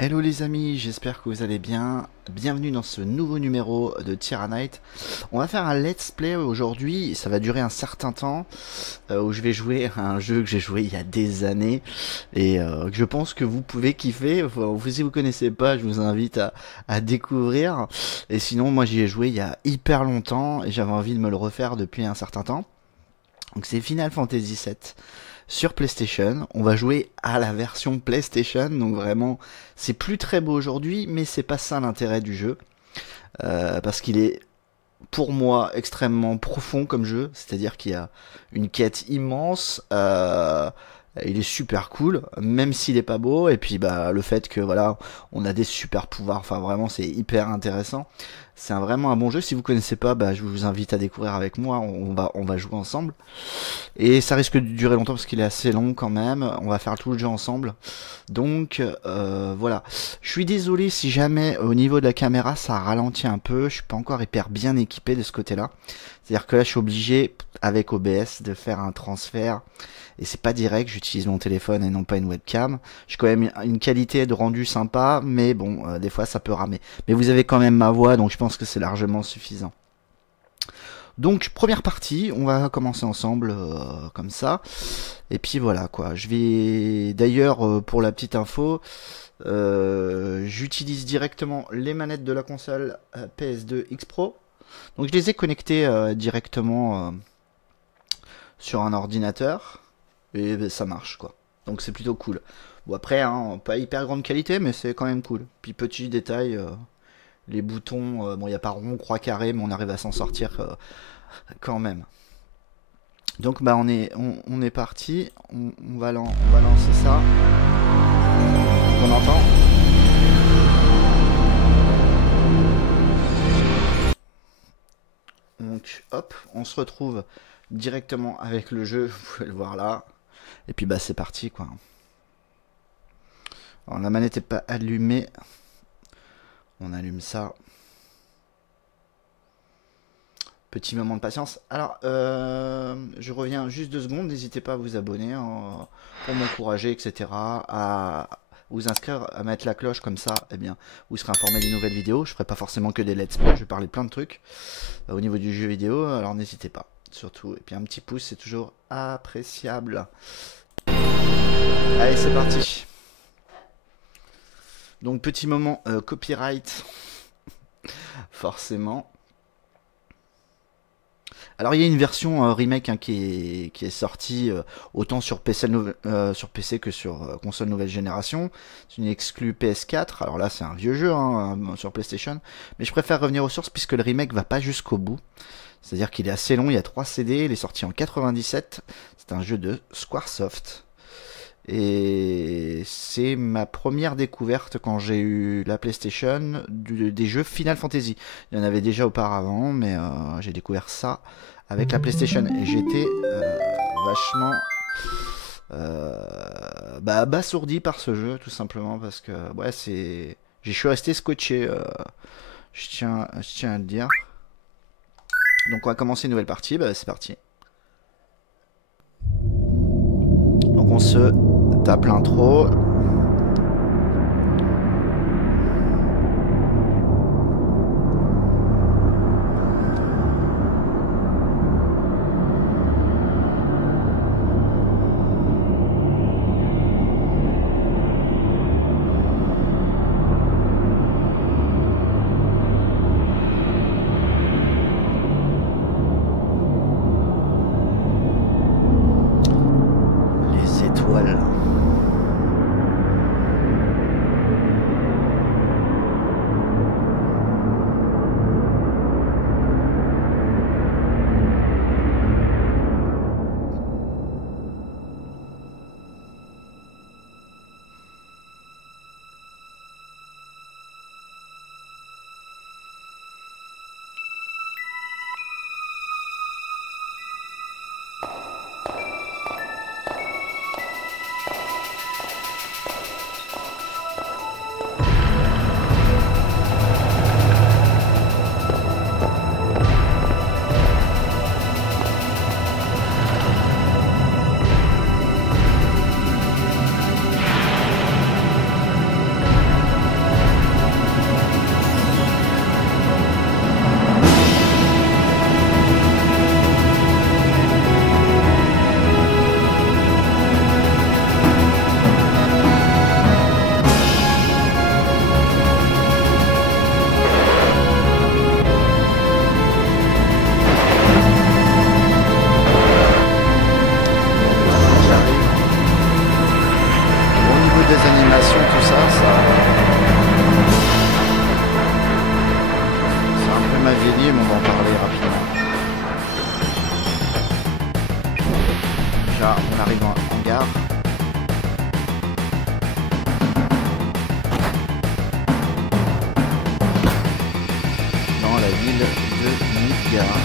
Hello les amis, j'espère que vous allez bien. Bienvenue dans ce nouveau numéro de Tyrannite. On va faire un let's play aujourd'hui, ça va durer un certain temps, où je vais jouer à un jeu que j'ai joué il y a des années et que je pense que vous pouvez kiffer. Enfin, si vous connaissez pas, je vous invite à découvrir. Et sinon, moi j'y ai joué il y a hyper longtemps et j'avais envie de me le refaire depuis un certain temps. Donc c'est Final Fantasy VII sur PlayStation. On va jouer à la version PlayStation, donc vraiment, c'est plus très beau aujourd'hui, mais c'est pas ça l'intérêt du jeu, parce qu'il est pour moi extrêmement profond comme jeu, c'est-à-dire qu'il y a une quête immense. Il est super cool, même s'il est pas beau, et puis bah le fait que voilà, on a des super pouvoirs, enfin vraiment c'est hyper intéressant. C'est vraiment un bon jeu. Si vous connaissez pas, bah, je vous invite à découvrir avec moi. On va jouer ensemble. Et ça risque de durer longtemps parce qu'il est assez long quand même. On va faire tout le jeu ensemble. Donc voilà. Je suis désolé si jamais au niveau de la caméra ça ralentit un peu. Je suis pas encore hyper bien équipé de ce côté-là. C'est-à-dire que là je suis obligé avec OBS de faire un transfert. Et c'est pas direct, j'utilise mon téléphone et non pas une webcam. J'ai quand même une qualité de rendu sympa, mais bon, des fois ça peut ramer. Mais vous avez quand même ma voix, donc je pense que c'est largement suffisant. Donc première partie, on va commencer ensemble comme ça. Et puis voilà quoi. Je vais d'ailleurs pour la petite info, j'utilise directement les manettes de la console PS2 X Pro. Donc je les ai connectées directement sur un ordinateur et ben, ça marche quoi. Donc c'est plutôt cool. Bon après, hein, pas hyper grande qualité, mais c'est quand même cool. Puis petit détail, les boutons, bon il n'y a pas rond, croix, carré, mais on arrive à s'en sortir quand même. Donc bah on est parti, on va lancer ça. On entend. Donc hop, on se retrouve directement avec le jeu, vous pouvez le voir là. Et puis bah c'est parti quoi. Alors la manette n'est pas allumée. On allume ça. Petit moment de patience. Alors, je reviens juste 2 secondes. N'hésitez pas à vous abonner pour m'encourager, etc. À vous inscrire, à mettre la cloche comme ça. Eh bien, vous serez informé des nouvelles vidéos. Je ferai pas forcément que des let's play. Je vais parler plein de trucs au niveau du jeu vidéo. Alors n'hésitez pas. Surtout. Et puis un petit pouce, c'est toujours appréciable. Allez, c'est parti. Donc petit moment copyright. Forcément. Alors il y a une version remake hein, qui est sortie autant sur sur PC que sur console nouvelle génération. C'est une exclue PS4. Alors là c'est un vieux jeu hein, sur PlayStation. Mais je préfère revenir aux sources puisque le remake va pas jusqu'au bout. C'est-à-dire qu'il est assez long, il y a 3 CD, il est sorti en 97. C'est un jeu de Squaresoft. Et c'est ma première découverte quand j'ai eu la PlayStation des jeux Final Fantasy. Il y en avait déjà auparavant, mais j'ai découvert ça avec la PlayStation. Et j'étais vachement bah, abasourdi par ce jeu, tout simplement, parce que ouais, c'est. Je suis resté scotché, je tiens à le dire. Donc on va commencer une nouvelle partie, bah, c'est parti. Donc on se tape l'intro. Les étoiles. mais on va en parler rapidement. Déjà, on arrive en gare. Dans la ville de Midgard.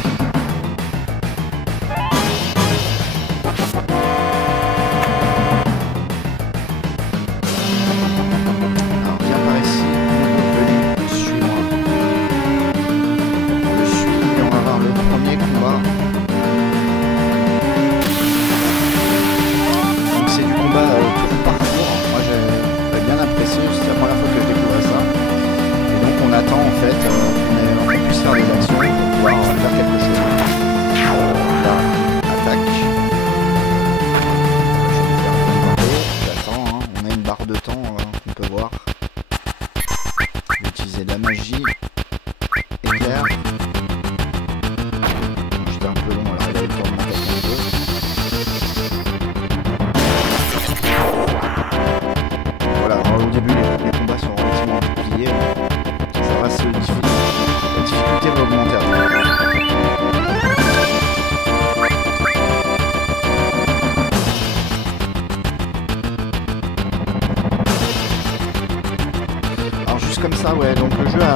Comme ça, ouais, donc le jeu a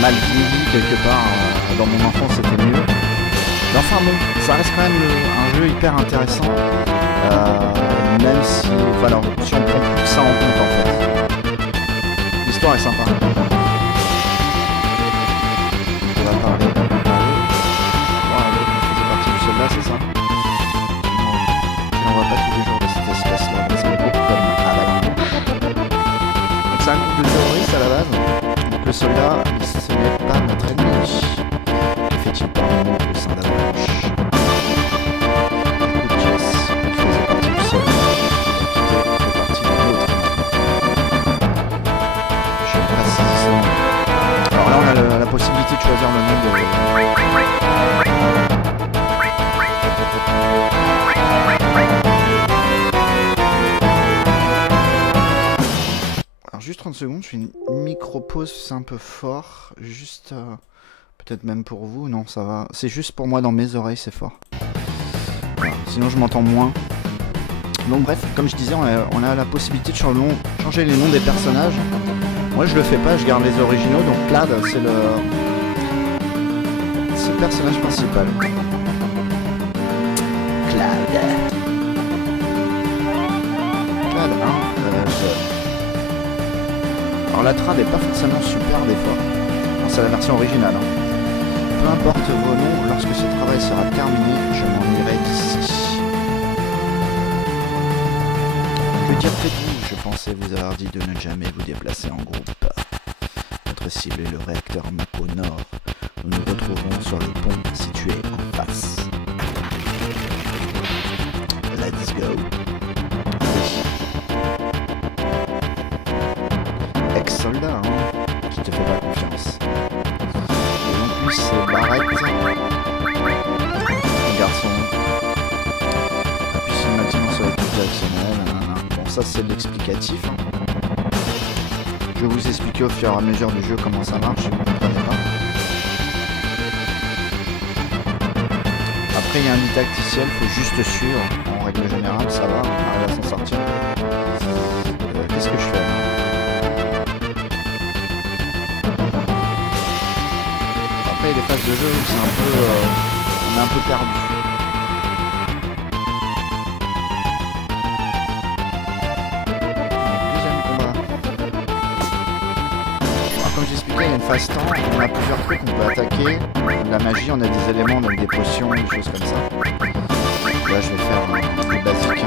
mal vieilli quelque part, dans mon enfance c'était mieux. Mais enfin bon, ça reste quand même un jeu hyper intéressant, même si, enfin, alors, si on prend tout ça en compte en fait. L'histoire est sympa. On va parler. Wow, il faisait partie du soldat, c'est ça? On voit pas tous les jours de cette espèce-là, parce qu'on est beaucoup comme Avalanche. Donc c'est un groupe de terroristes à la base. Donc le soldat, ce n'est pas notre ennemi. Que fait-il parmi nous au sein d'Avalanche? Écoute Jess, il faisait partie du soldat. Il fait partie de l'autre. Je précise ça. Alors là on a la possibilité de choisir le nom de... Juste 30 secondes, je fais une micro-pause, c'est un peu fort. Juste, peut-être même pour vous, non ça va. C'est juste pour moi dans mes oreilles, c'est fort. Voilà. Sinon je m'entends moins. Donc bref, comme je disais, on a la possibilité de changer les noms des personnages. Moi je le fais pas, je garde les originaux. Donc Clad, c'est le personnage principal. Clad, hein, alors la trad est pas forcément super des fois. C'est la version originale. Hein. Peu importe vos noms, lorsque ce travail sera terminé, je m'en irai d'ici. Que dire faites-vous? Je pensais vous avoir dit de ne jamais vous déplacer en groupe. Notre cible est le réacteur Mako Nord. Nous nous retrouverons sur le pont situé en face. Let's go. Ex-soldat, hein, qui te fait pas confiance. Et donc lui c'est Barrett. Un garçon. Appuie sur le maintien sur les touches directionnelles. Bon ça c'est l'explicatif. Hein. Je vais vous expliquer au fur et à mesure du jeu comment ça marche si vous ne comprenez pas. Après il y a un lit tacticiel, il faut juste suivre. En règle générale ça va, on arrive à s'en sortir. Qu'est-ce que je fais? Après les phases de jeu c'est un peu on est un peu perdu. Deuxième combat. Alors, comme j'expliquais, il y a une phase temps, on a plusieurs trucs, on peut attaquer, de la magie, on a des éléments, donc des potions, des choses comme ça. Là je vais faire des basiques.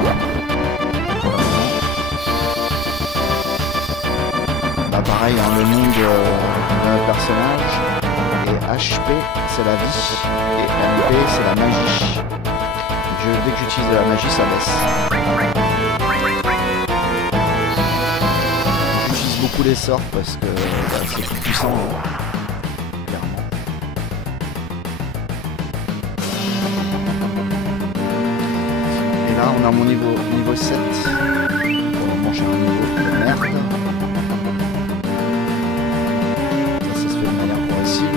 Bah pareil, hein, le nom de notre personnage. Et HP c'est la vie et MP c'est la magie. Dès que j'utilise de la magie ça baisse. J'utilise beaucoup les sorts parce que c'est plus puissant clairement. Et là on a mon niveau 7. Pour le moment j'ai un niveau de merde. Ça se fait de manière progressive.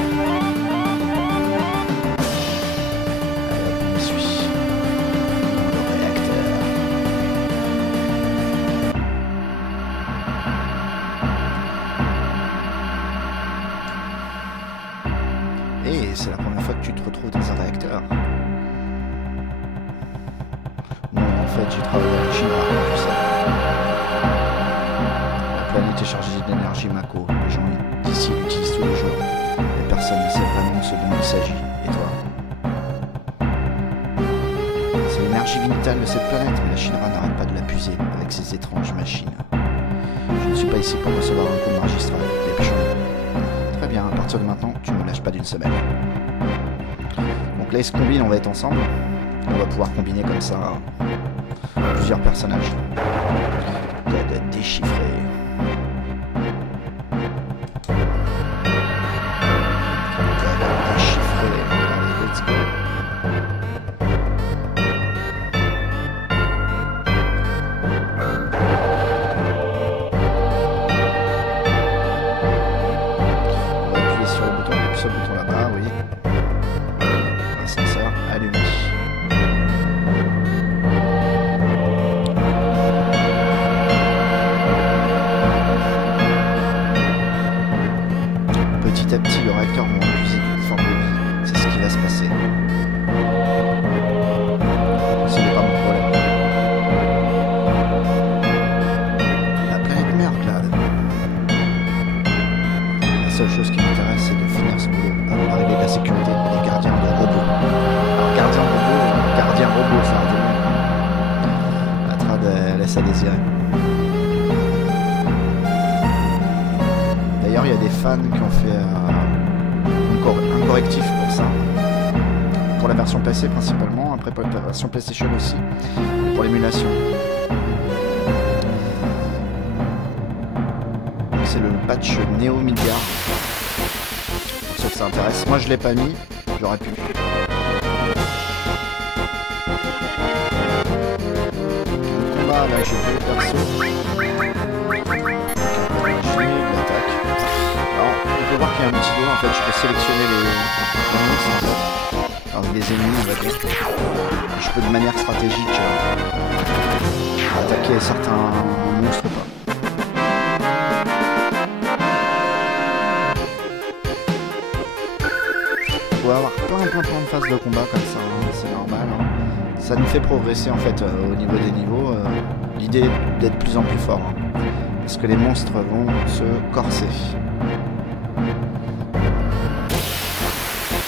c'est la première fois que tu te retrouves dans un réacteur. Non, en fait, j'ai travaillé à la Chine, tout ça. La planète est chargée d'énergie Mako. Les gens d'ici l'utilisent tous les jours. Et personne ne sait vraiment ce dont il s'agit. Et toi? C'est l'énergie vitale de cette planète, mais la Shinra n'arrête pas de la puiser avec ses étranges machines. Je ne suis pas ici pour recevoir un coup magistral. Dépêchons-nous. Très bien, à partir de maintenant, tu ne me lâches pas d'une semaine. Donc là, ils se combinent, on va être ensemble. On va pouvoir combiner comme ça plusieurs personnages. Code déchiffré. Code déchiffré. Allez, let's go. On va appuyer sur le bouton, ce bouton là-bas, oui. Ascenseur allumé. Petit à petit, le réacteur va puiser une forme de vie. C'est ce qui va se passer. Ce n'est pas mon problème. La planète meurt, Claude. La seule chose qui m'intéresse, c'est de finir ce boulot avant l'arrivée de la sécurité et des gardiens de robots. Alors, gardien robot, ça a la trad laisse à désirer. D'ailleurs, il y a des fans qui ont fait un correctif pour ça. Pour la version PC principalement, après pour la version PlayStation aussi, pour l'émulation. C'est le patch Neo Milliard. Pour ceux que ça intéresse. Moi je l'ai pas mis, j'aurais pu. Le combat, là j'ai deux persos. L'attaque. Alors, on peut voir qu'il y a un petit dos, en fait, je peux sélectionner les monstres, en fait. Alors, les ennemis, on va dire. Et je peux de manière stratégique attaquer certains monstres ou pas. On va avoir plein de phases de combat comme ça, hein, c'est normal. Hein. Ça nous fait progresser, en fait, au niveau des niveaux. L'idée d'être de plus en plus fort. Hein. Parce que les monstres vont se corser.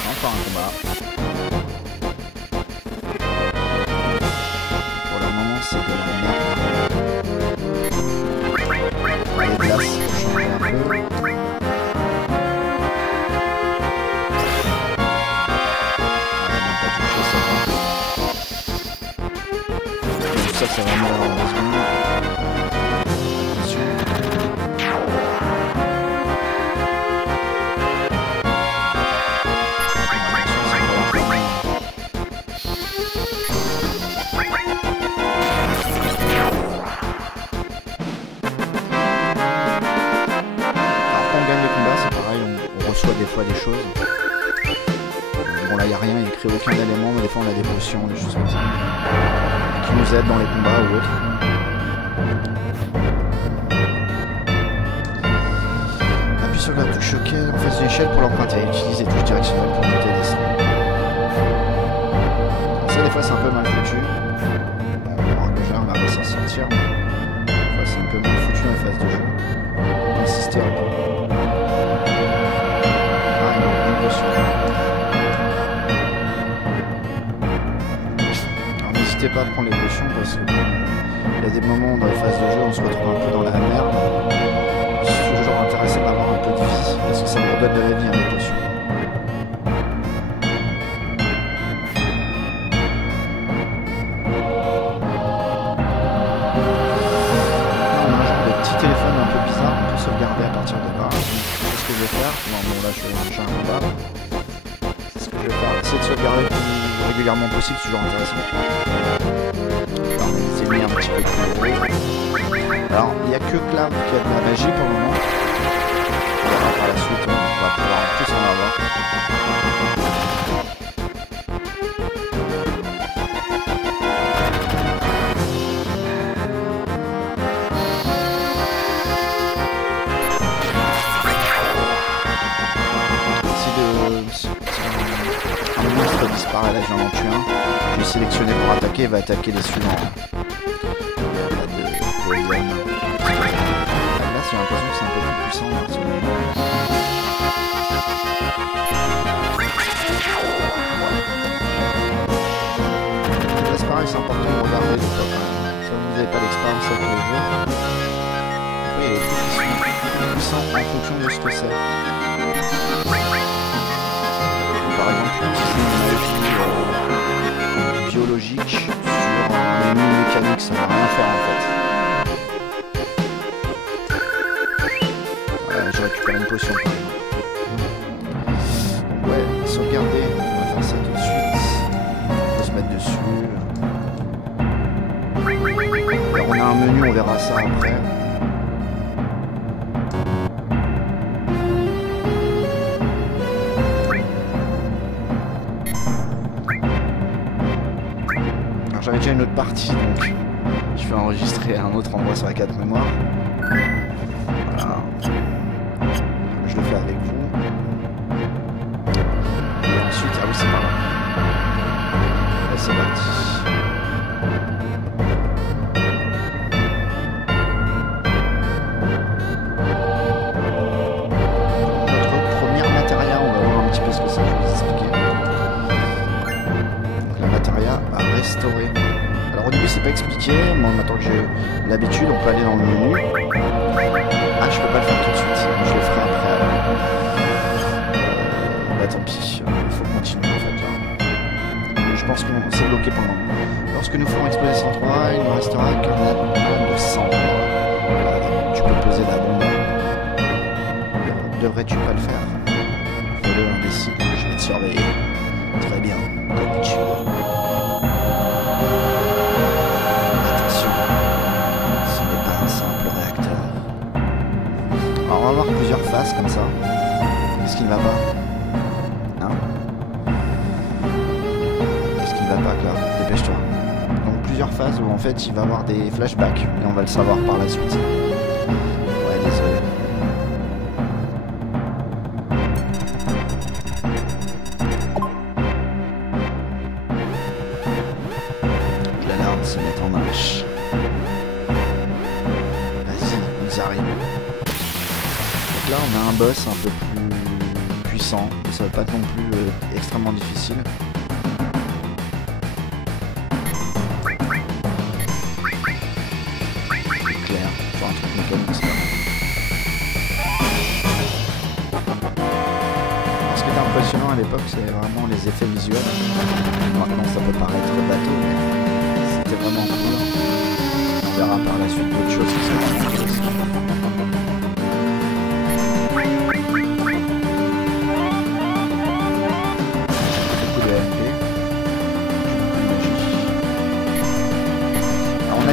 Encore un combat. Pour le moment, c'est de la merde. Les glaces, pour changer un peu. Ça, c'est vraiment la seconde. Des fois des choses. Bon là il n'y a rien, il n'y a écrit aucun élément, mais des fois on a des potions, des choses comme ça. Qui nous aident dans les combats ou autres. Appuie sur la touche OK en face de l'échelle pour l'emprunter. Utilise les touches directionnelles pour monter et descendre. Ça des fois c'est un peu mal foutu. Bon, déjà on va s'en sortir, mais des fois c'est un peu mal foutu en phase de jeu. Insister un peu. Alors n'hésitez pas à prendre les potions parce que il y a des moments dans les phases de jeu où on se retrouve un peu dans la merde. Je suis toujours intéressé d'avoir un peu de vie parce que ça me redonne de la vie hein, les potions. On a un genre de petit téléphone un peu bizarre, on peut sauvegarder à partir de là. C'est ce que je vais faire. Bon là j'ai un combat. Je vais faire essayer de sauvegarder le plus régulièrement possible, c'est toujours intéressant. Là, on a des ennemis un petit peu plus gros. Alors, il n'y a que Clav qui a de la magie pour le moment. On verra par la suite, on va pouvoir tous en avoir. disparaît, là je viens d'en tuer un. Je vais sélectionner pour attaquer, il va attaquer les suivants. Là, j'ai l'impression que c'est un peu plus puissant là, en ce moment. Là c'est pareil, c'est important de regarder des fois quand même. Si vous n'avez pas d'expérience avec le jeu, il y a des trucs qui sont puissants en fonction de ce que c'est. Par exemple, utiliser une magie biologique sur un ennemi mécanique, ça va rien faire en fait. Voilà, je récupère une potion par exemple. Ouais, sauvegarder, on va faire ça tout de suite. On peut se mettre dessus. Alors on a un menu, on verra ça après. J'avais déjà une autre partie, donc je vais enregistrer à un autre endroit sur la carte mémoire. Voilà. Je le fais avec vous. Et ensuite, ah oui, c'est par là. Là, c'est parti. Notre premier matériel, on va voir un petit peu ce que ça je vais vous expliquer. Donc la matériel à restaurer. Alors au début c'est pas expliqué, moi maintenant que j'ai l'habitude on peut aller dans le menu. Ah je peux pas le faire tout de suite, je le ferai après. Bah tant pis, il faut continuer en fait là. Je pense qu'on s'est bloqué pour le moment. Lorsque nous ferons exploser cet endroit, il ne restera qu'un de sang. Voilà, tu peux poser la bombe. Devrais-tu pas le faire? Fais-le imbécile, je vais te surveiller. Très bien, comme tu veux. Alors on va voir plusieurs faces comme ça. Qu'est-ce qui ne va pas? Hein? Qu'est-ce qui ne va pas, Claire? Dépêche-toi. Donc plusieurs phases où en fait il va y avoir des flashbacks et on va le savoir par la suite. Ouais, désolé. Je la garde se mettre en marche. Vas-y, on y arrive. Là on a un boss un peu plus puissant, mais ça va pas non plus extrêmement difficile. C'est clair, faut un truc mécanique ça. Alors, ce qui était impressionnant à l'époque c'est vraiment les effets visuels. Maintenant ça peut paraître bateau mais c'était vraiment cool. On verra par la suite d'autres choses qui sont vraiment intéressantes.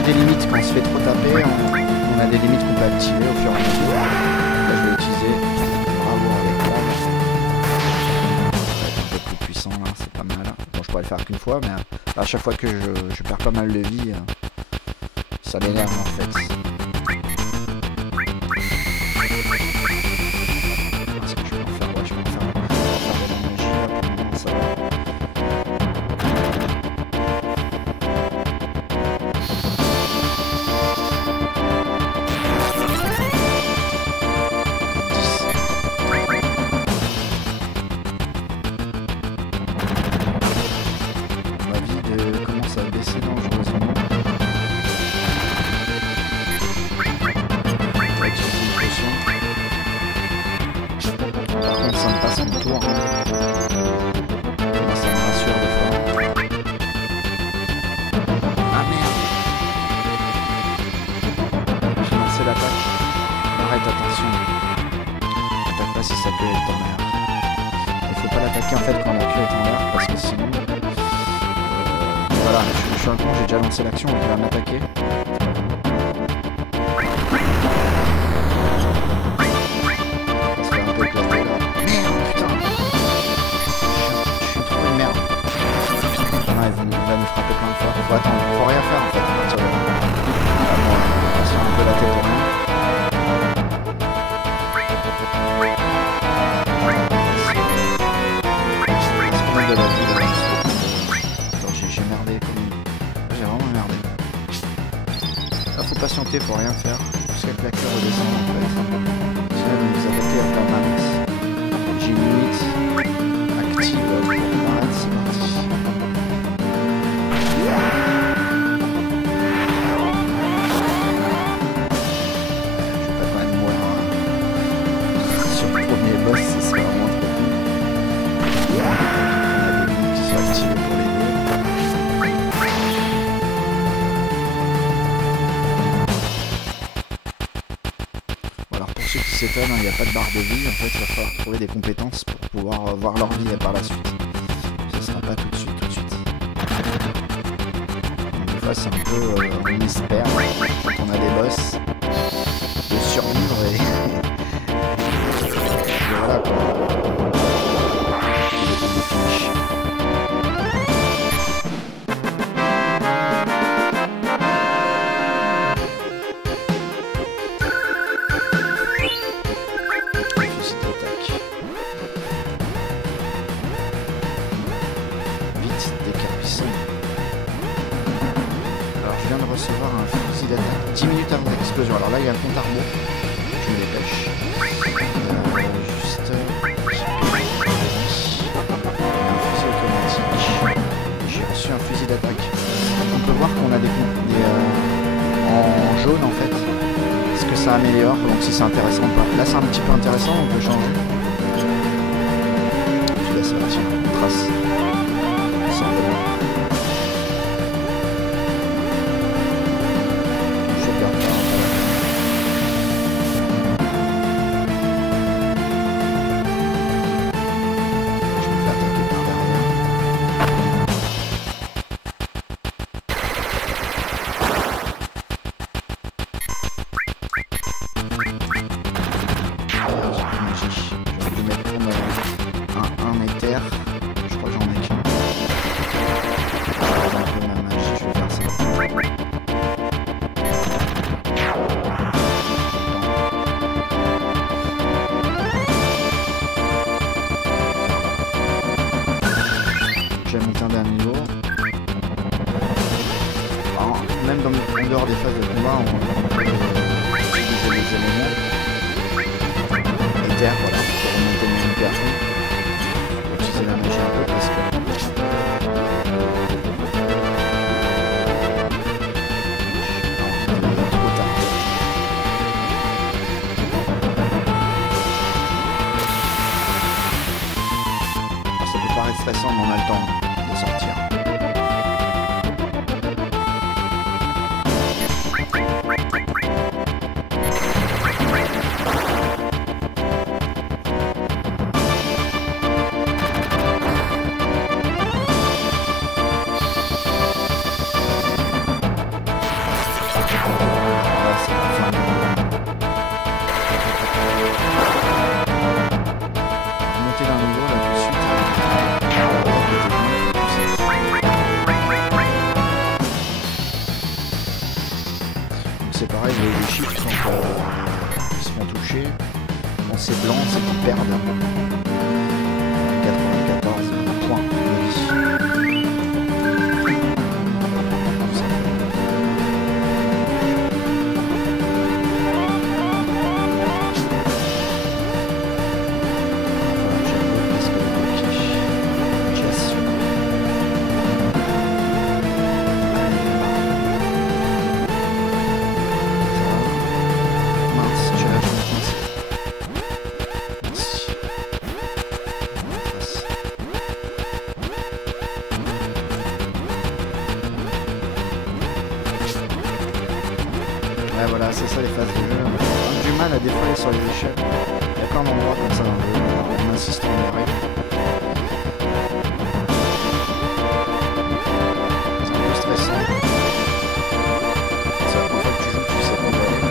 Des limites quand on se fait trop taper, on a des limites qu'on peut activer au fur et à mesure. Là je vais utiliser bravo avec moi. Un peu plus puissant là, c'est pas mal. Bon je pourrais le faire qu'une fois mais à chaque fois que je perds pas mal de vie, ça m'énerve en fait. Est-ce que je peux en faire? Ouais je peux en faire. On va faire de la magie là pour le moment ça va. En fait quand la queue est en l'air parce que sinon voilà je suis un con, j'ai déjà lancé l'action et il va m'attaquer. Ça se fait un peu éclater là. Merde putain, je suis trop une merde. Non, il va nous frapper plein de fois. Faut attendre, faut rien faire en fait à partir de là. On va se faire un peu la tête pour nous. De la vie, cliquer pour rien faire. Jusqu'à que la clé redescende en fait. Sinon elle va nous attaquer en permanence. J'ai une limite active pour Marat, c'est parti. Je vais pas quand même mourir sur le premier boss, ça serait vraiment trop cool. On a des limites qui sont activées pour les deux. Alors pour ceux qui s'étonnent, il n'y a pas de barre de vie, en fait il va falloir trouver des compétences pour pouvoir voir leur vie par la suite. Ça sera pas tout de suite. Donc, des fois c'est un peu, on espère quand on a des boss de survivre et voilà quoi. Recevoir un fusil d'attaque 10 minutes avant l'explosion. Alors là il y a le compte à rebours. Je me dépêche. Juste. Un fusil automatique. J'ai reçu un fusil d'attaque. On peut voir qu'on a des en jaune en fait. Est-ce que ça améliore? Donc si c'est intéressant ou pas. Là c'est un petit peu intéressant, on peut changer. Puis là c'est parti. Trace. Sans problème. Je vais monter un dernier niveau. Alors, même en dehors des phases de combat, on peut utiliser les éléments. Éther, voilà, pour remonter le hyper. On va utiliser la magie un peu parce que... trop tard. Alors, ça peut paraître stressant, mais on a le temps de sortir. C'est pareil, les chiffres quand ils se font toucher, quand c'est blanc, c'est qu'ils perdent 94 points de vie. Ouais, voilà, c'est ça les phases de jeu. On a du mal à défaller sur les échelles. Il y a plein d'endroits comme ça dans le jeu. On insiste sur les règles. C'est un peu stressant. C'est la première fois que tu joues, tu sais pas où aller.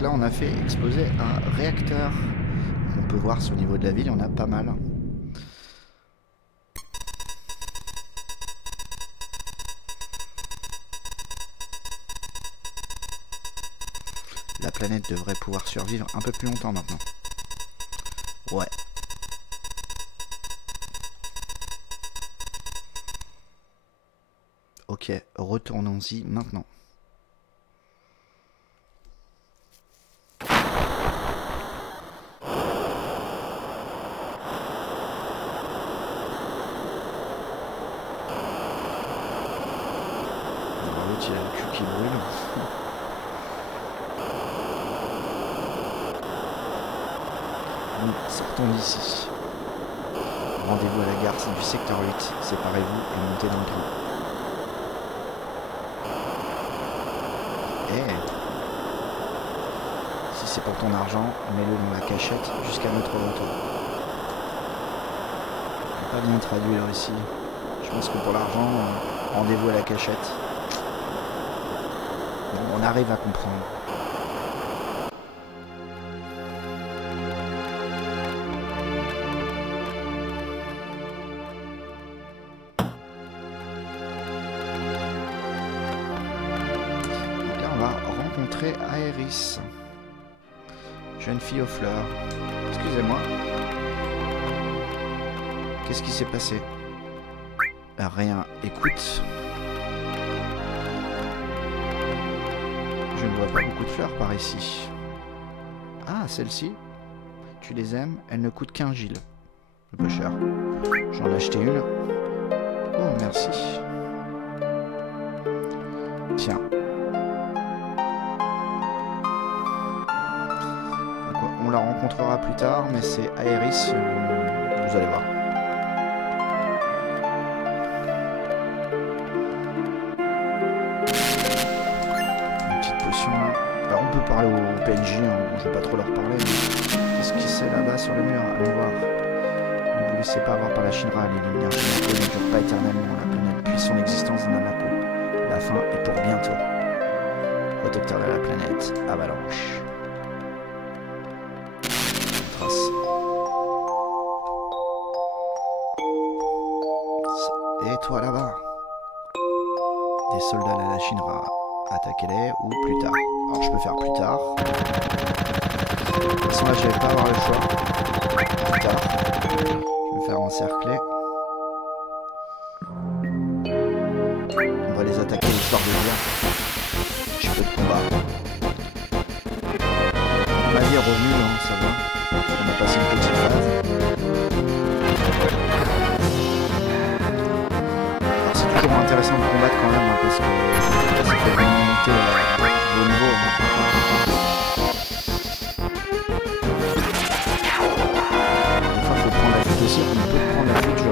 Donc là on a fait exploser un réacteur. On peut voir sur le niveau de la ville, il y en a pas mal. La planète devrait pouvoir survivre un peu plus longtemps maintenant. Ouais. Ok, retournons-y maintenant. L'autre, il a le cul qui brûle. Nous sortons d'ici. Rendez-vous à la gare du secteur 8. Séparez-vous et montez dans le trou. Si c'est pour ton argent, mets-le dans la cachette jusqu'à notre retour. Pas bien traduit là ici. Je pense que pour l'argent, rendez-vous à la cachette. Bon, on arrive à comprendre. Aéris, jeune fille aux fleurs. Excusez-moi. Qu'est-ce qui s'est passé? Rien. Écoute. Je ne vois pas beaucoup de fleurs par ici. Ah, celle-ci. Tu les aimes? Elle ne coûte qu'un gil. Peu cher. J'en ai acheté une. Oh, merci. Tiens. On la rencontrera plus tard, mais c'est Aéris, vous allez voir. Une petite potion là. Alors on peut parler au PNJ, hein. Je vais pas trop leur parler. Qu'est-ce qui c'est là-bas sur le mur? Allons voir. Ne vous laissez pas avoir par la Shinra, les lumières Namako ne durent pas éternellement. La planète puise son existence de Namako. La fin est pour bientôt. Protecteur de la planète, Avalanche. Et toi là-bas, des soldats de la Shinra, attaquez-les ou plus tard. Alors je peux faire plus tard. De toute façon là je vais pas avoir le choix. Plus tard, je vais me faire encercler. On va les attaquer histoire de dire j'ai peu de combat. Ma vie est revenue, hein, ça va. On a passé une petite phase. C'est intéressant de combattre quand même, hein, parce que ça fait vraiment monter le niveau. Des fois il faut prendre la fuite aussi, on peut prendre la fuite, je vous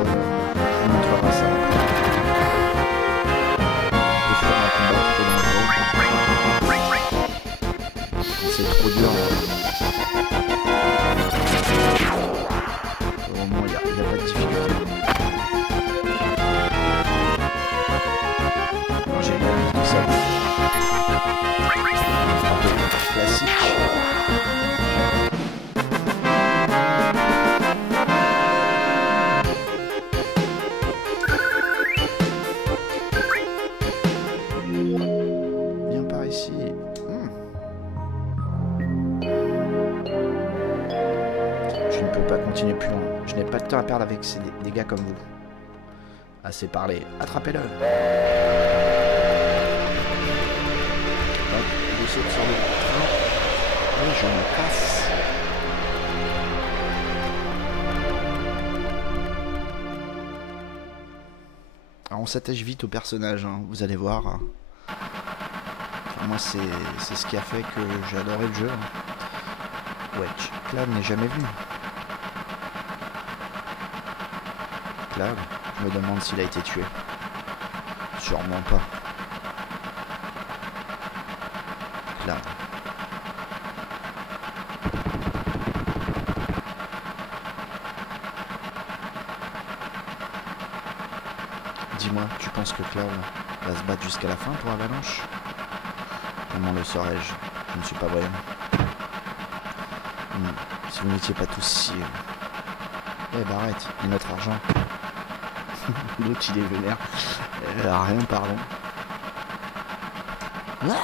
montrerai ça. On peut faire un combat trop dangereux. C'est trop dur. Vraiment il n'y a pas de difficulté. Classique. Viens par ici. Je ne peux pas continuer plus loin. Je n'ai pas de temps à perdre avec des gars comme vous. Assez parlé. Attrapez-le. Sur le train et je me casse. Alors on s'attache vite au personnage, hein, vous allez voir. Enfin, moi c'est ce qui a fait que j'ai adoré le jeu. Wedge, Cloud n'est jamais venu. Cloud, je me demande s'il a été tué. Sûrement pas. Cloud. Dis-moi, tu penses que Cloud va se battre jusqu'à la fin pour Avalanche? Comment le saurais-je? Je ne suis pas voyant. Si vous n'étiez pas tous si... Eh bah arrête, et notre argent. L'autre il est vénère. Rien, pardon. Ah,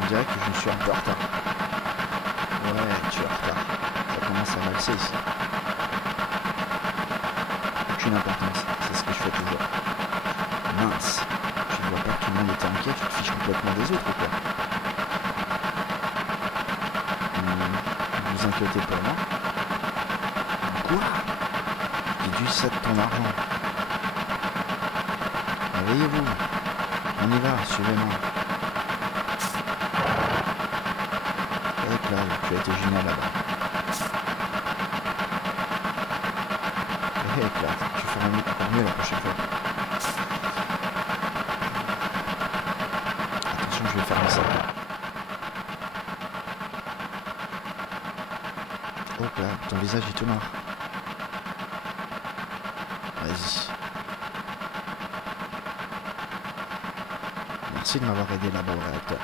on dirait que je suis un peu en retard. Ouais, tu es en retard. Ça commence à valser ici. Aucune importance, c'est ce que je fais toujours. Mince, tu ne vois pas que tout le monde était inquiet, tu te fiches complètement des autres ou quoi? Vous inquiétez pour moi? Quoi? J'ai dû ça de ton argent. Réveillez-vous. On y va, suivez-moi. Là, tu as été génial là-bas. Hé, Clark, tu feras encore mieux la prochaine fois. Attention, je vais fermer ça. Oh, Clark, ton visage est tout noir. Vas-y. Merci de m'avoir aidé là-bas au réacteur.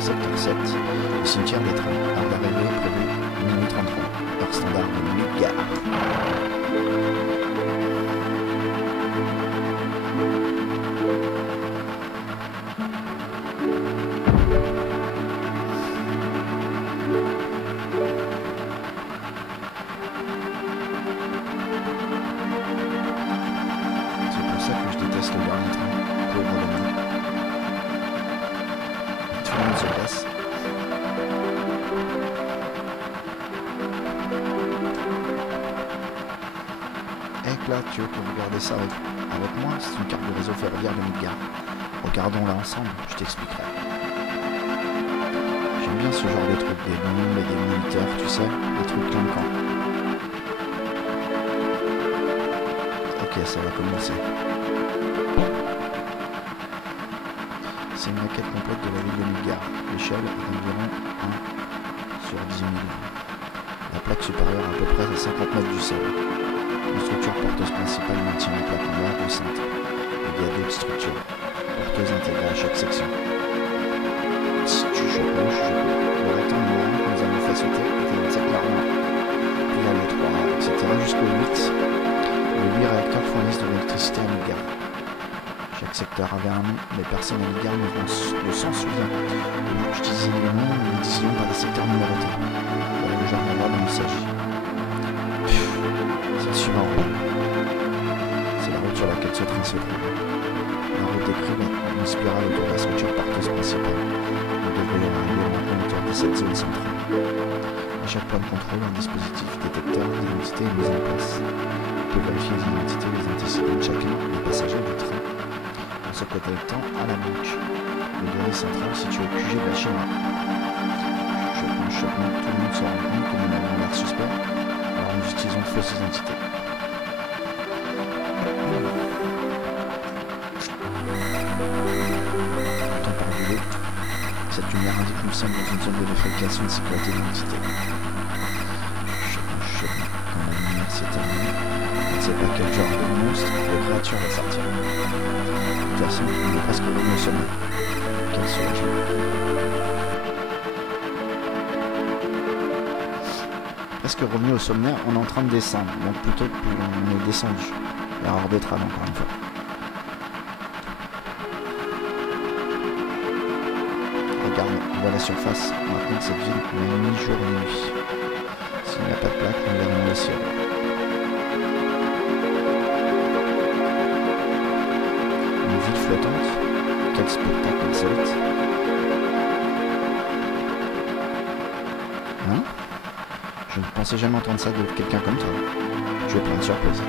Secteur 7, le cimetière des trains. Heure d'arrivée prévue, minuit 33. Heure standard de Midgar. C'est pour ça que je déteste le dernier train. Pauvre demain. Tout le monde se casse. Là, tu veux qu'on regarde ça avec moi? C'est une carte de réseau ferroviaire de Midgar. Regardons-la ensemble, je t'expliquerai. J'aime bien ce genre de trucs, des bombes et des moniteurs, tu sais, des trucs clinquants. Ok, ça va commencer. C'est une maquette complète de la ville de Midgar. L'échelle est d'environ 1 sur 10 000. La plaque supérieure à peu près à 50 mètres du sol. Une structure porteuse principale maintient la plaque en l'air au centre. Il y a d'autres structures porteuses intégrées à chaque section. Si tu joues gauche, je peux. Le rectangle noir que nous avons fait sauter était une cercle armoire. Puis là, le 3, etc. jusqu'au 8. Les 8 réacteurs fournissent de l'électricité à Midgar. Chaque secteur avait un nom, mais personne à Midgar ne s'en souvient. J'utilisais les noms, nous les disions par des secteurs numérotés. Voilà le genre d'endroit dont il s'agit. C'est suivant. C'est la route sur laquelle ce train se trouve. La route décrit une spirale autour de la structure porteuse principale. Nous devrions arriver maintenant autour de cette zone centrale. À chaque point de contrôle, un dispositif détecteur d'identité est mis en place. On peut vérifier les identités et les antécédents de chacun des passagers du train en se connectant à la banque. Le bureau central situé au QG de la Chine. Je pense choquement que tout le monde se rend compte que nous avons l'air suspect. Alors nous utilisons de fausses identités. Temps par voler, cette lumière indique que nous sommes dans une zone de vérification de sécurité d'identité. Quand la lumière s'est terminée, on ne sait pas quel genre de monstre ou de créature va sortir. De toute façon, on est presque revenu au sommet. Quel soulagement. Presque revenu au sommet, on est en train de descendre, donc plutôt on est descendu. L'erreur d'étrave encore une fois. Regarde, on voit la surface maintenant de cette ville, mais ni jour ni nuit. S'il n'y a pas de plaque, nous verrons le ciel. Une ville flottante, quel spectacle insolite. Hein? Je ne pensais jamais entendre ça de quelqu'un comme toi. Tu es plein de surprises.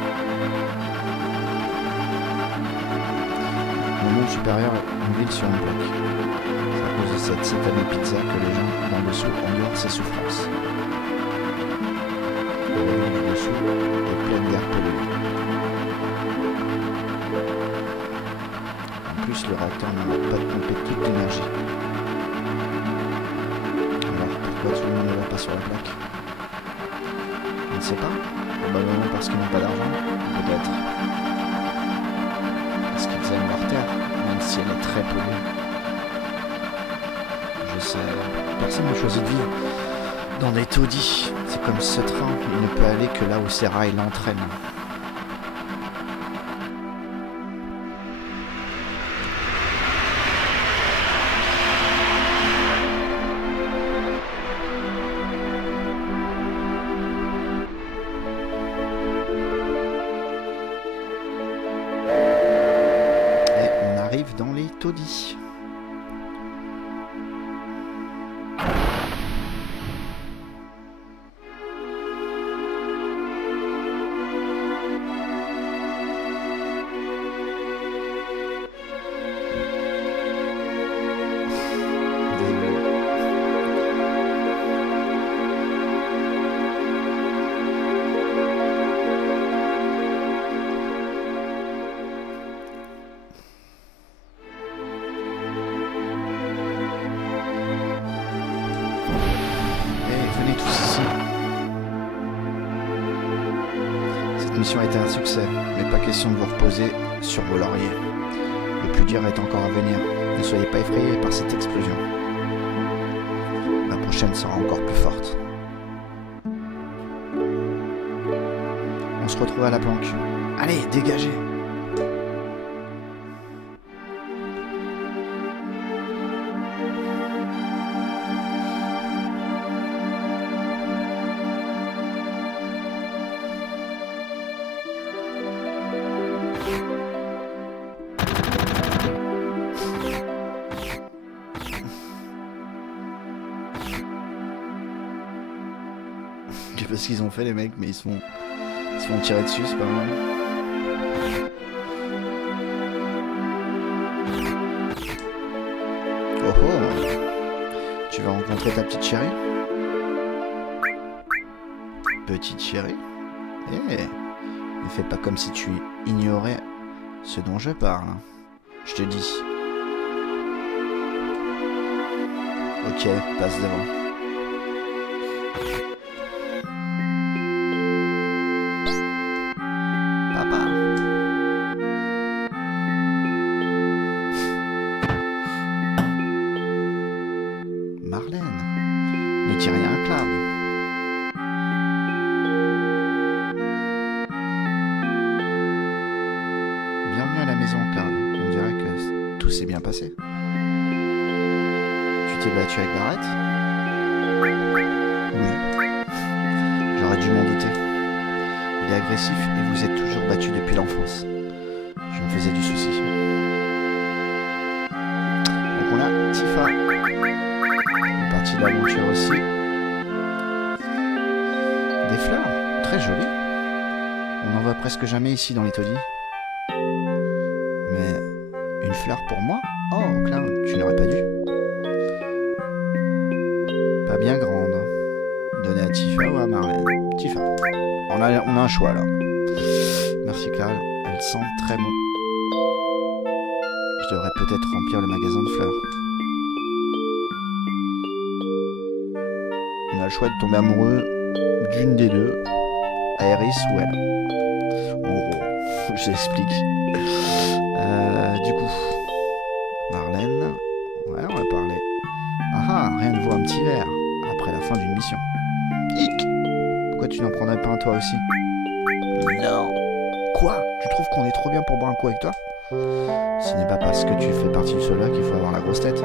Le monde supérieur est une ville sur un bloc. C'est à cause de cette satanée pizza que les gens d'en dessous endurent ses souffrances. Le revenu du dessous est plein d'air pollué. En plus, le réacteur n'arrête pas de pomper toute l'énergie. Alors, pourquoi tout le monde ne va pas sur la plaque? Je ne sais pas. Probablement parce qu'ils n'ont pas d'argent. Peut-être. Parce qu'ils aiment leur terre, même si elle est très polluée. Je sais, personne n'a choisi de vivre dans des taudis. C'est comme ce train, il ne peut aller que là où ses rails l'entraînent. Et on arrive dans les taudis. Cette mission a été un succès, mais pas question de vous reposer sur vos lauriers. Le plus dur est encore à venir. Ne soyez pas effrayés par cette explosion. La prochaine sera encore plus forte. On se retrouve à la planque. Allez, dégagez! Je sais pas ce qu'ils ont fait les mecs, mais ils se font tirer dessus, c'est pas mal. Oh oh! Tu vas rencontrer ta petite chérie? Petite chérie? Eh! Ne fais pas comme si tu ignorais ce dont je parle. Je te dis. Ok, passe devant. Marlène, ne dis rien à Cloud. Bienvenue à la maison, Cloud. On dirait que tout s'est bien passé. Tu t'es battu avec Barrett? Oui. J'aurais dû m'en douter. Il est agressif et vous êtes toujours battu depuis l'enfance. Je me faisais du souci. Donc on a Tifa. Une partie de l'aventure aussi. Des fleurs, très jolies. On n'en voit presque jamais ici dans les taudis. Mais une fleur pour moi? Oh, Cloud, tu n'aurais pas dû. Pas bien grande. Donner à Tifa ou à Marlène? Tifa. On a un choix là. Merci Cloud, elle sent très bon. Je devrais peut-être remplir le magasin de fleurs. On a le choix de tomber amoureux d'une des deux, Aerys ou elle. En gros, je t'explique. Du coup, Marlène, ouais, on va parler. Ah ah, rien ne vaut un petit verre après la fin d'une mission. Hic! Pourquoi tu n'en prendrais pas un toi aussi? Non. Quoi? Tu trouves qu'on est trop bien pour boire un coup avec toi? Ce n'est pas parce que tu fais partie du soldat qu'il faut avoir la grosse tête.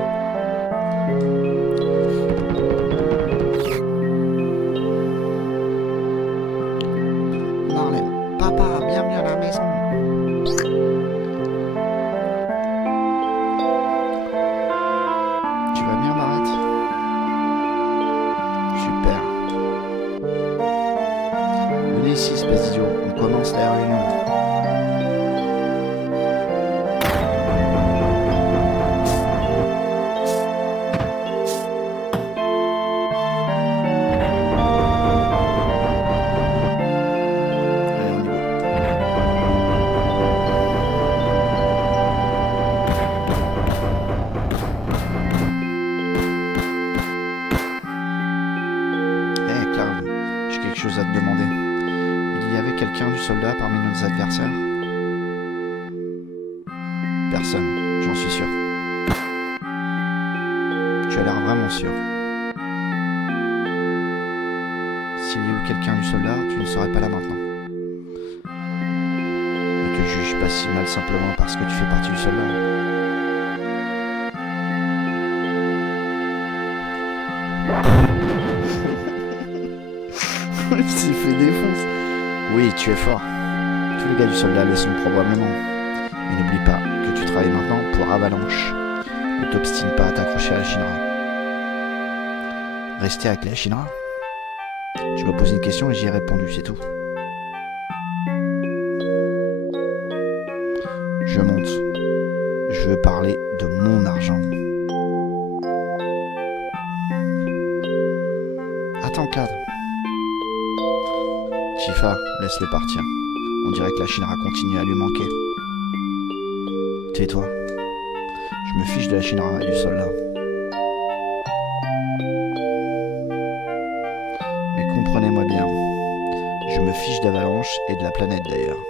Marlène, papa, bienvenue à la maison. Tu vas bien, Barrett? Super. Venez ici, espèce d'idiot. On commence la réunion. soldat parmi nos adversaires? Personne, j'en suis sûr. Tu as l'air vraiment sûr. S'il y a eu quelqu'un du soldat, tu ne serais pas là maintenant. Ne te juge pas si mal simplement parce que tu fais partie du soldat. Il s'est fait défonce. Oui, tu es fort. Tous les gars du soldat le sont probablement. Mais n'oublie pas que tu travailles maintenant pour Avalanche. Ne t'obstine pas à t'accrocher à la Shinra. Rester avec la Shinra? Tu m'as posé une question et j'y ai répondu, c'est tout. Je monte. Je veux parler de mon argent. Attends, Claude. Tifa, laisse-le partir. On dirait que la Shinra continue à lui manquer. Tais-toi. Je me fiche de la Shinra et du soldat. Mais comprenez-moi bien. Je me fiche d'Avalanche et de la planète d'ailleurs.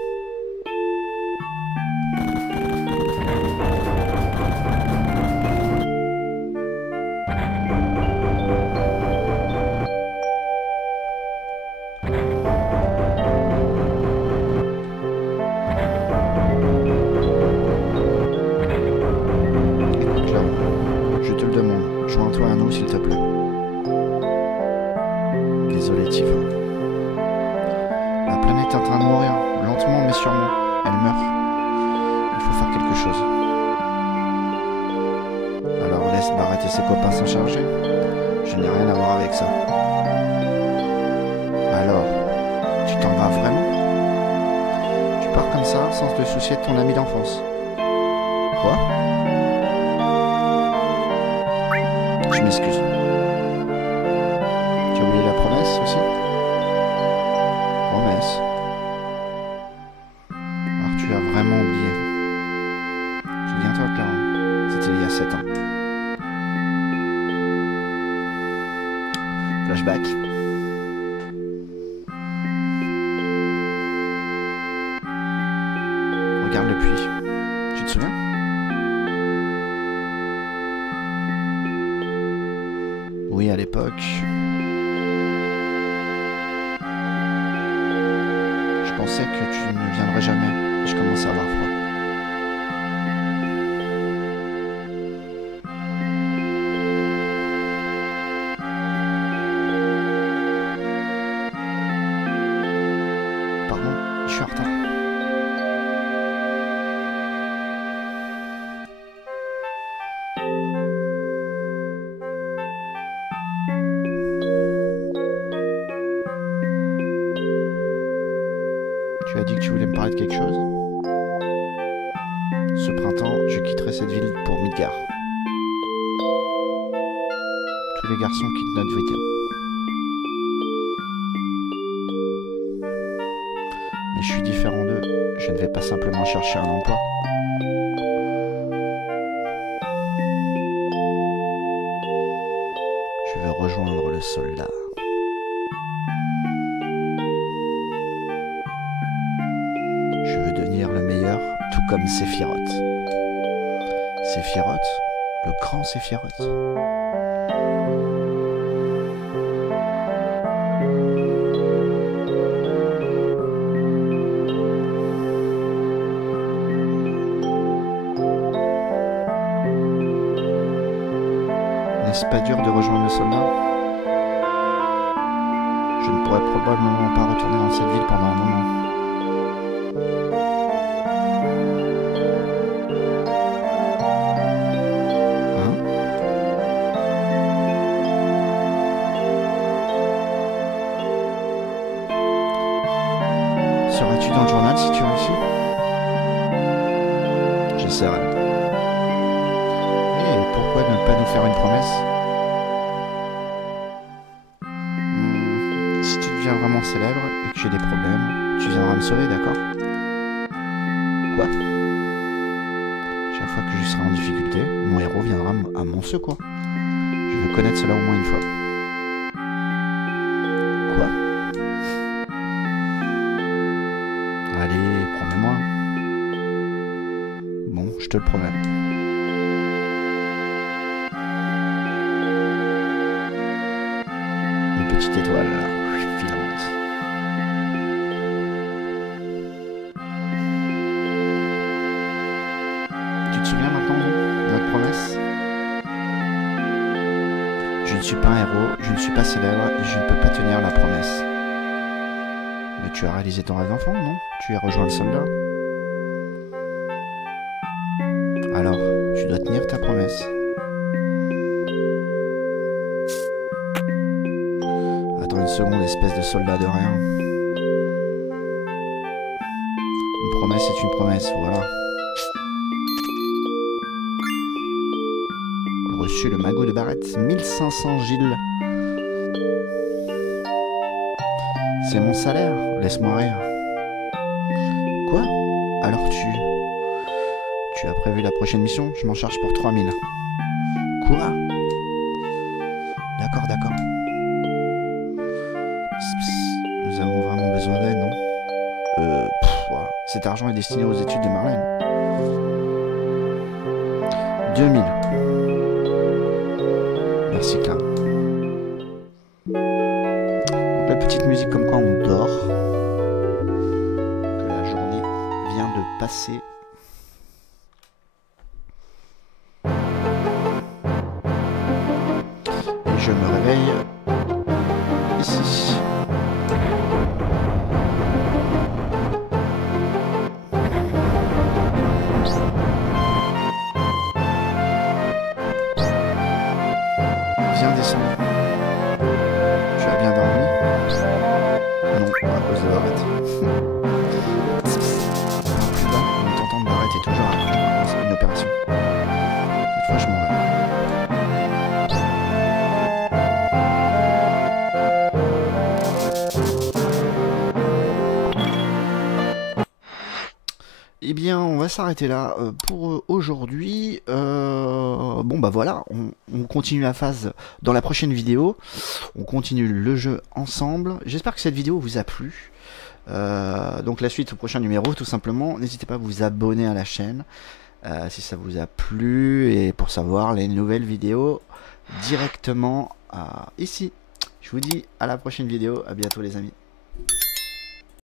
Joins-toi à nous, s'il te plaît. Désolé, Tifa. La planète est en train de mourir, lentement mais sûrement. Elle meurt. Il faut faire quelque chose. Alors laisse Barrett et ses copains s'en charger. Je n'ai rien à voir avec ça. Alors, tu t'en vas vraiment? Tu pars comme ça, sans te soucier de ton ami d'enfance. Quoi? Je m'excuse. Tu as oublié la promesse aussi? Promesse. Alors tu as vraiment oublié. Souviens-toi, Clara. C'était il y a 7 ans. Flashback. Regarde le puits. Tu te souviens? Oui, à l'époque. Je pensais que tu ne viendrais jamais. Je commençais à avoir froid. Pardon, je suis en retard. Tu as dit que tu voulais me parler de quelque chose? Ce printemps, je quitterai cette ville pour Midgar. Tous les garçons quittent notre ville. Mais je suis différent d'eux. Je ne vais pas simplement chercher un emploi. Je veux rejoindre le soldat. Je veux devenir le meilleur, tout comme Sephiroth. Sephiroth, le grand Sephiroth. N'est-ce pas dur de rejoindre le soldat? Je ne pourrais probablement pas retourner dans cette ville pendant un moment. Seras-tu dans le journal si tu réussis? J'essaierai. Et pourquoi ne pas nous faire une promesse? Si tu deviens vraiment célèbre et que j'ai des problèmes, tu viendras me sauver, d'accord? Quoi? Chaque fois que je serai en difficulté, mon héros viendra à mon secours. Je veux connaître cela au moins une fois. Quoi? je te le promets. Une petite étoile là, filante. Tu te souviens maintenant, non, de notre promesse? Je ne suis pas un héros, je ne suis pas célèbre et je ne peux pas tenir la promesse. Mais tu as réalisé ton rêve d'enfant, non? Tu as rejoint le soldat. Alors, tu dois tenir ta promesse. Attends une seconde, espèce de soldat de rien. Une promesse est une promesse, voilà. Reçu le magot de Barrett, 1500 Gilles. C'est mon salaire, laisse-moi rire. Quoi? Alors tu as prévu la prochaine mission? Je m'en charge pour 3000. Quoi? D'accord, d'accord. Nous avons vraiment besoin d'aide, non? Wow. Cet argent est destiné aux études de Marlène. 2000. Merci, Claire. Donc, la petite musique comme quoi on dort. Que la journée vient de passer. Et je me réveille ici. Viens descendre. Tu as bien dormi? Non, à cause de Barrett. Alors plus bas, le tonton de Barrett est toujours à une opération. Cette fois, je m'en vais. Eh bien, on va s'arrêter là pour aujourd'hui. Bon, bah voilà, on continue la phase dans la prochaine vidéo. On continue le jeu ensemble. J'espère que cette vidéo vous a plu. Donc la suite au prochain numéro, tout simplement. N'hésitez pas à vous abonner à la chaîne si ça vous a plu. Et pour savoir les nouvelles vidéos directement ici. Je vous dis à la prochaine vidéo. À bientôt les amis.